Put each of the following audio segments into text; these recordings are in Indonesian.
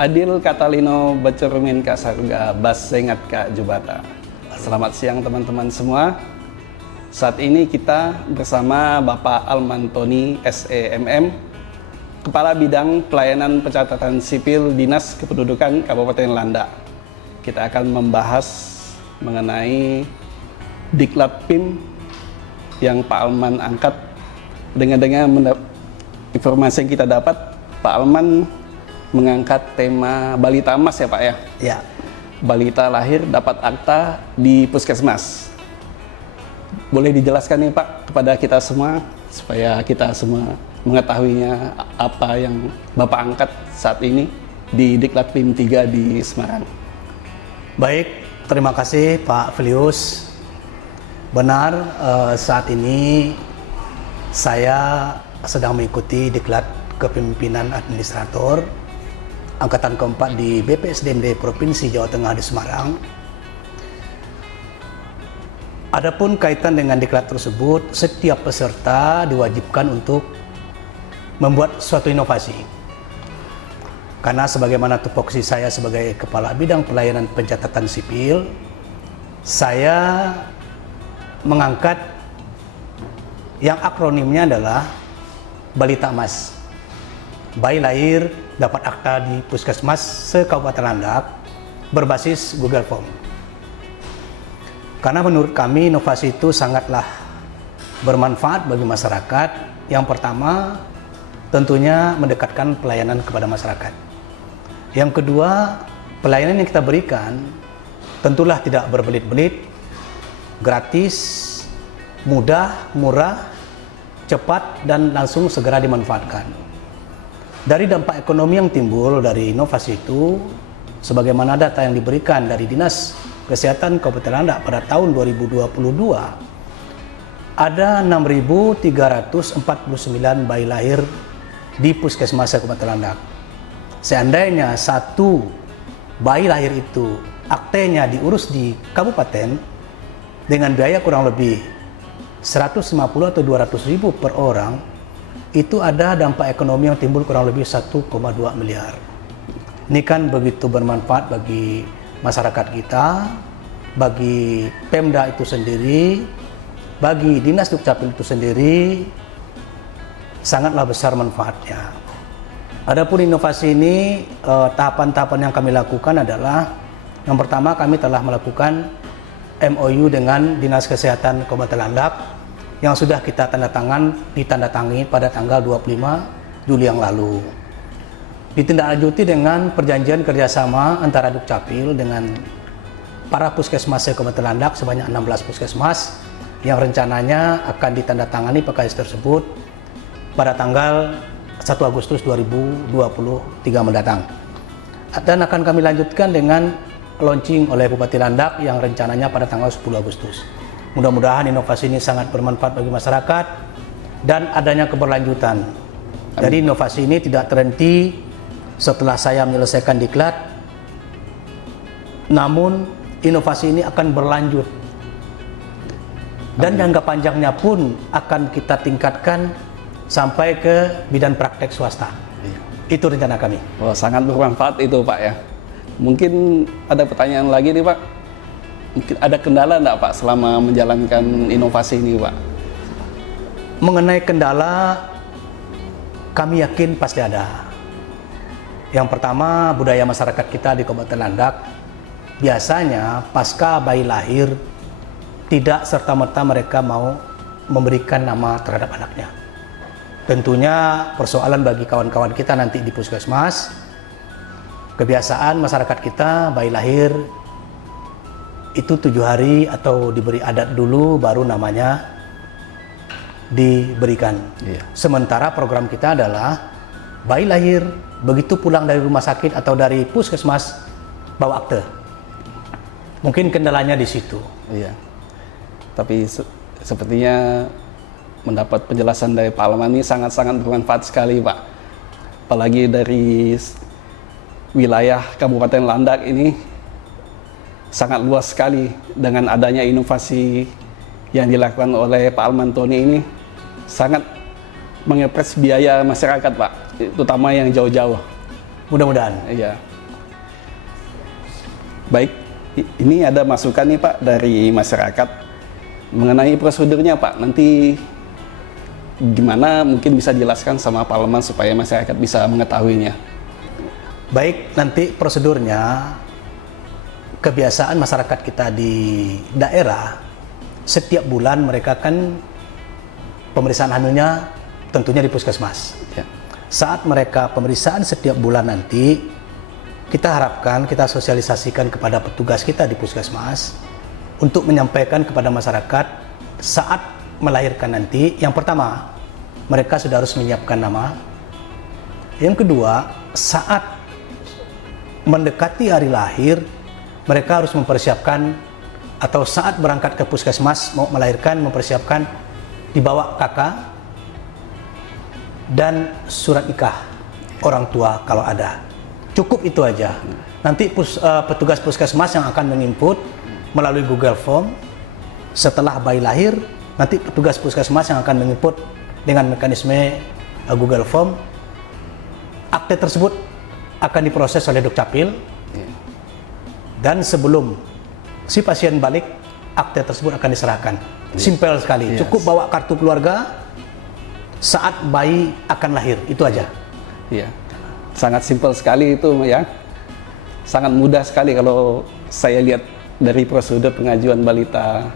Adil Katalino Bacermin Kak Sarga Bas Sengat Kak Jubata. Selamat siang teman-teman semua. Saat ini kita bersama Bapak Almantoni SEMM, Kepala Bidang Pelayanan Pencatatan Sipil Dinas Kependudukan Kabupaten Landak. Kita akan membahas mengenai Diklat PIM yang Pak Alman angkat. Dengan informasi yang kita dapat, Pak Alman mengangkat tema balita emas ya Pak ya? Ya. Balita lahir dapat akta di puskesmas. Boleh dijelaskan nih Pak kepada kita semua supaya kita semua mengetahuinya apa yang Bapak angkat saat ini di Diklat PIM 3 di Semarang. Baik, terima kasih Pak Filius. Benar, saat ini saya sedang mengikuti Diklat Kepemimpinan Administrator Angkatan keempat di BPSDMD Provinsi Jawa Tengah di Semarang. Adapun kaitan dengan diklat tersebut, setiap peserta diwajibkan untuk membuat suatu inovasi. Karena sebagaimana tupoksi saya sebagai Kepala Bidang Pelayanan Pencatatan Sipil, saya mengangkat yang akronimnya adalah Balita Emas. Bayi lahir dapat akta di Puskesmas se-Kabupaten Landak berbasis Google Form. Karena menurut kami inovasi itu sangatlah bermanfaat bagi masyarakat. Yang pertama, tentunya mendekatkan pelayanan kepada masyarakat. Yang kedua, pelayanan yang kita berikan tentulah tidak berbelit-belit, gratis, mudah, murah, cepat, dan langsung segera dimanfaatkan. Dari dampak ekonomi yang timbul dari inovasi itu, sebagaimana data yang diberikan dari Dinas Kesehatan Kabupaten Landak pada tahun 2022, ada 6.349 bayi lahir di Puskesmas Kabupaten Landak. Seandainya satu bayi lahir itu aktenya diurus di kabupaten dengan biaya kurang lebih 150 atau 200 ribu per orang, itu ada dampak ekonomi yang timbul kurang lebih 1,2 miliar. Ini kan begitu bermanfaat bagi masyarakat kita, bagi Pemda itu sendiri, bagi Dinas Dukcapil itu sendiri, sangatlah besar manfaatnya. Adapun inovasi ini, tahapan-tahapan yang kami lakukan adalah, yang pertama kami telah melakukan MOU dengan Dinas Kesehatan Kabupaten Landak yang sudah kita ditandatangani pada tanggal 25 Juli yang lalu. Ditindaklanjuti dengan perjanjian kerjasama antara Dukcapil dengan para puskesmas Kabupaten Landak sebanyak 16 puskesmas yang rencananya akan ditandatangani PKS tersebut pada tanggal 1 Agustus 2023 mendatang. Dan akan kami lanjutkan dengan launching oleh Bupati Landak yang rencananya pada tanggal 10 Agustus. Mudah-mudahan inovasi ini sangat bermanfaat bagi masyarakat dan adanya keberlanjutan. Jadi inovasi ini tidak terhenti setelah saya menyelesaikan diklat, namun inovasi ini akan berlanjut. Dan jangka panjangnya pun akan kita tingkatkan sampai ke bidang praktek swasta. Itu rencana kami. Wah, sangat bermanfaat itu Pak ya. Mungkin ada pertanyaan lagi nih Pak. Mungkin ada kendala enggak Pak selama menjalankan inovasi ini Pak? Mengenai kendala, kami yakin pasti ada. Yang pertama, budaya masyarakat kita di Kabupaten Landak, biasanya pasca bayi lahir, tidak serta-merta mereka mau memberikan nama terhadap anaknya. Tentunya persoalan bagi kawan-kawan kita nanti di puskesmas, kebiasaan masyarakat kita bayi lahir itu 7 hari atau diberi adat dulu baru namanya diberikan. Sementara program kita adalah bayi lahir begitu pulang dari rumah sakit atau dari puskesmas bawa akte. Mungkin kendalanya di situ. Iya. Tapi sepertinya mendapat penjelasan dari Pak Alman ini sangat-sangat bermanfaat sekali Pak. Apalagi dari wilayah Kabupaten Landak ini sangat luas sekali. Dengan adanya inovasi yang dilakukan oleh Pak Almantoni ini sangat mengepres biaya masyarakat Pak, terutama yang jauh-jauh. Mudah-mudahan. Iya. Baik, ini ada masukan nih Pak dari masyarakat mengenai prosedurnya Pak. Nanti gimana mungkin bisa dijelaskan sama Pak Alman supaya masyarakat bisa mengetahuinya. Baik, nanti prosedurnya, kebiasaan masyarakat kita di daerah, setiap bulan mereka kan pemeriksaan hamilnya tentunya di puskesmas. Ya. Saat mereka pemeriksaan setiap bulan nanti, kita harapkan, kita sosialisasikan kepada petugas kita di puskesmas untuk menyampaikan kepada masyarakat saat melahirkan nanti. Yang pertama, mereka sudah harus menyiapkan nama. Yang kedua, saat mendekati hari lahir, mereka harus mempersiapkan, atau saat berangkat ke puskesmas mau melahirkan, mempersiapkan dibawa kakak dan surat nikah orang tua kalau ada. Cukup itu aja. Nanti petugas puskesmas yang akan menginput melalui Google Form. Setelah bayi lahir, nanti petugas puskesmas yang akan menginput dengan mekanisme Google Form. Akte tersebut akan diproses oleh Dukcapil. Dan sebelum si pasien balik, akte tersebut akan diserahkan. Simpel sekali. Cukup bawa kartu keluarga saat bayi akan lahir. Itu aja. Iya. Sangat simpel sekali itu ya. Sangat mudah sekali kalau saya lihat dari prosedur pengajuan balita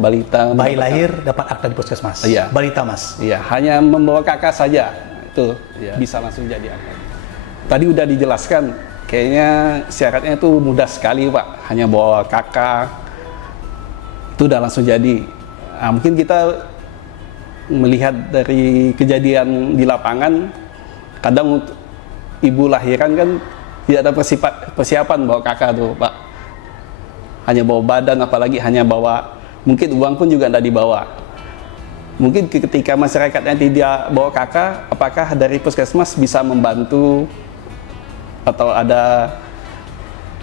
Bayi lahir dapat akta di puskesmas. Iya. Balita mas. Iya, hanya membawa kakak saja itu bisa langsung jadi akta. Tadi udah dijelaskan, kayaknya syaratnya itu mudah sekali Pak. Hanya bawa kakak itu udah langsung jadi. Nah, mungkin kita melihat dari kejadian di lapangan, kadang ibu lahiran kan tidak ada persiapan bawa kakak tuh Pak. Hanya bawa badan, apalagi hanya bawa, mungkin uang pun juga tidak dibawa. Mungkin ketika masyarakatnya tidak bawa kakak, apakah dari puskesmas bisa membantu atau ada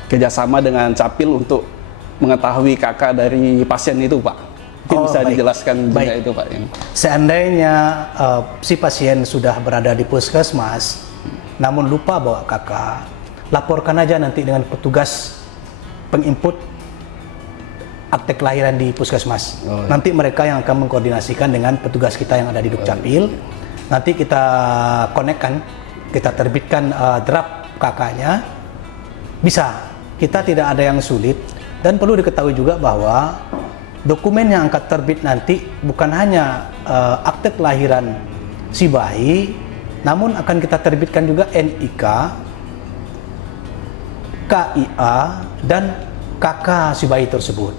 kerjasama dengan Capil untuk mengetahui kakak dari pasien itu Pak? Mungkin bisa baik. dijelaskan juga Baik. itu Pak. Seandainya si pasien sudah berada di puskesmas, namun lupa bawa kakak, laporkan aja nanti dengan petugas penginput akte kelahiran di puskesmas. Nanti mereka yang akan mengkoordinasikan dengan petugas kita yang ada di Dukcapil. Nanti kita konekkan, kita terbitkan draft kakaknya. Bisa, kita tidak ada yang sulit. Dan perlu diketahui juga bahwa dokumen yang akan terbit nanti bukan hanya akte kelahiran si bayi, namun akan kita terbitkan juga NIK, KIA, dan KK si bayi tersebut.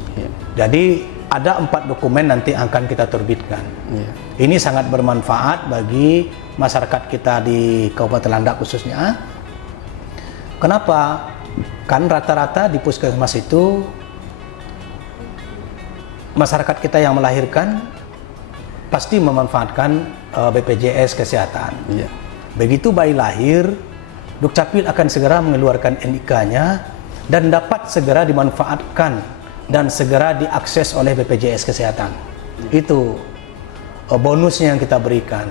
Jadi ada 4 dokumen nanti akan kita terbitkan. Ini sangat bermanfaat bagi masyarakat kita di Kabupaten Landak khususnya. Kenapa? Kan rata-rata di puskesmas itu masyarakat kita yang melahirkan pasti memanfaatkan BPJS Kesehatan. Begitu bayi lahir, Dukcapil akan segera mengeluarkan NIK-nya dan dapat segera dimanfaatkan dan segera diakses oleh BPJS Kesehatan. Itu bonusnya yang kita berikan.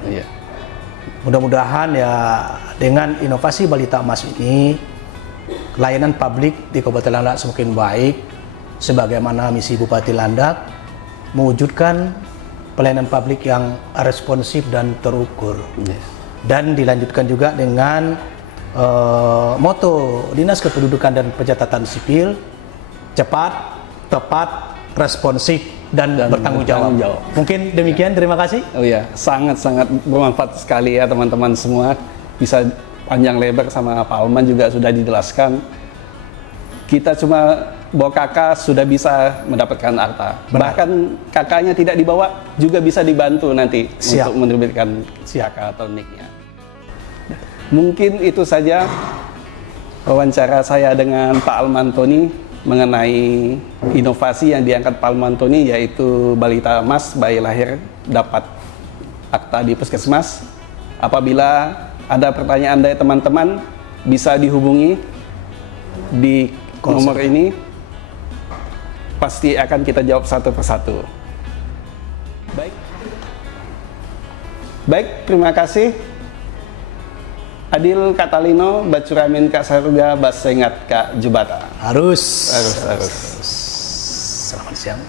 Mudah-mudahan ya dengan inovasi Balita Emas ini, layanan publik di Kabupaten Landak semakin baik, sebagaimana misi Bupati Landak mewujudkan pelayanan publik yang responsif dan terukur. Dan dilanjutkan juga dengan moto Dinas Kependudukan dan Pencatatan Sipil, cepat, tepat, responsif, dan bertanggung jawab. Mungkin demikian, terima kasih. Oh iya, sangat-sangat bermanfaat sekali ya teman-teman semua. Bisa panjang lebar sama Pak Alman juga sudah dijelaskan. Kita cuma bawa kakak sudah bisa mendapatkan akta. Bahkan kakaknya tidak dibawa juga bisa dibantu nanti untuk menerbitkan kakak atau NIK-nya. Mungkin itu saja wawancara saya dengan Pak Almantoni mengenai inovasi yang diangkat Pak Almantoni, yaitu Balita Emas bayi lahir dapat akta di puskesmas. Apabila ada pertanyaan dari teman-teman, bisa dihubungi di nomor ini, pasti akan kita jawab satu persatu. Baik, terima kasih. Adil Kak Talino, bacuramin Kak Saruga, bas sengat Kak Jubata. Harus. Harus. Selamat siang.